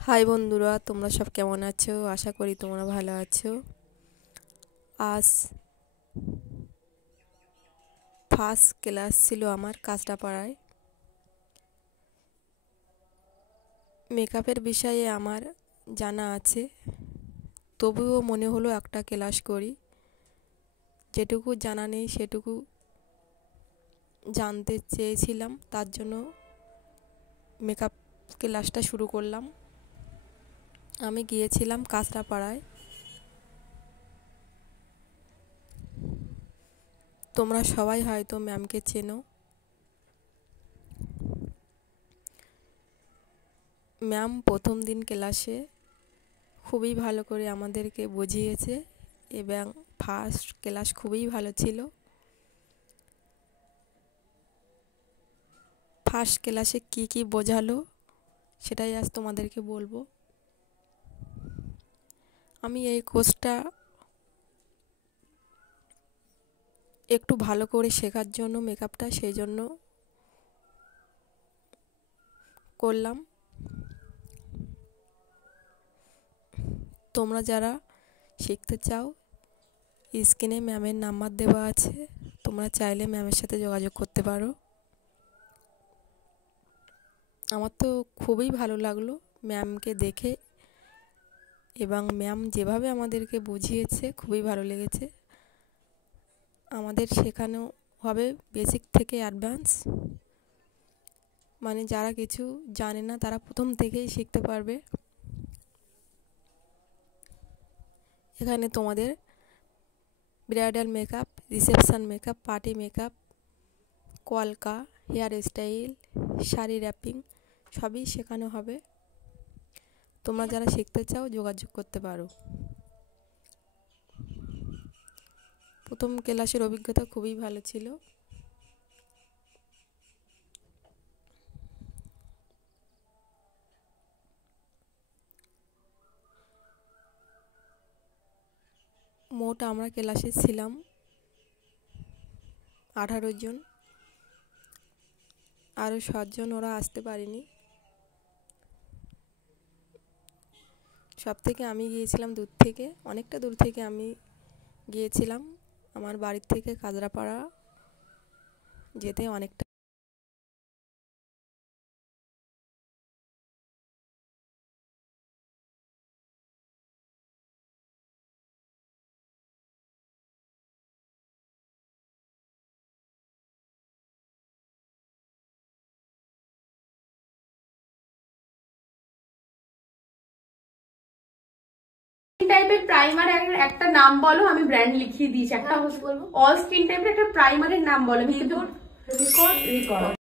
হাই বন্ধুরা, তোমরা সব কেমন আছো? আশা করি তোমরা ভালো আছো। আজ ফার্স্ট ক্লাস ছিল আমার কাঁচরাপাড়ায়। মেকআপের বিষয়ে আমার জানা আছে, তবুও মনে হলো একটা ক্লাস করি। যেটুকু জানা নেই সেটুকু জানতে চেয়েছিলাম, তার জন্য মেকআপ ক্লাসটা শুরু করলাম। আমি গিয়েছিলাম কাঁচরাপাড়ায়। তোমরা সবাই হয়তো ম্যামকে চেনো। ম্যাম প্রথম দিন ক্লাসে খুবই ভালো করে আমাদেরকে বুঝিয়েছে এবং ফার্স্ট ক্লাস খুবই ভালো ছিল। ফার্স্ট ক্লাসে কি কি বোঝালো সেটাই আজ তোমাদেরকে বলবো। আমি এই কোর্সটা একটু ভালো করে শেখার জন্য মেকআপটা সেই জন্য করলাম। তোমরা যারা শিখতে চাও, স্ক্রিনে ম্যামের নাম্বার দেওয়া আছে, তোমরা চাইলে ম্যামের সাথে যোগাযোগ করতে পারো। আমার তো খুবই ভালো লাগলো ম্যামকে দেখে, এবং ম্যাম যেভাবে আমাদেরকে বুঝিয়েছে খুবই ভালো লেগেছে। আমাদের শেখানো হবে বেসিক থেকে অ্যাডভান্স, মানে যারা কিছু জানে না তারা প্রথম থেকেই শিখতে পারবে। এখানে তোমাদের bridal makeup, reception makeup, party makeup, কলকা, হেয়ার স্টাইল, শাড়ি র্যাপিং সবই শেখানো হবে। তোমরা যারা শিখতে চাও যোগাযোগ করতে পারো। প্রথম ক্লাসের অভিজ্ঞতা খুবই ভালো ছিল। মোট আমরা ক্লাসে ছিলাম 18 জন, আরও 7 জন ওরা আসতে পারেনি। সব থেকে আমি গিয়েছিলাম দূর থেকে, অনেকটা দূর থেকে আমি গিয়েছিলাম। আমার বাড়ির থেকে কাঁচরাপাড়া যেতে অনেকটা। টাইপের প্রাইমার একটা নাম বলো, আমি ব্র্যান্ড লিখিয়ে দিয়েছি। একটা অল স্কিন টাইপের একটা প্রাইমারের নাম বলো। রিকর্ড।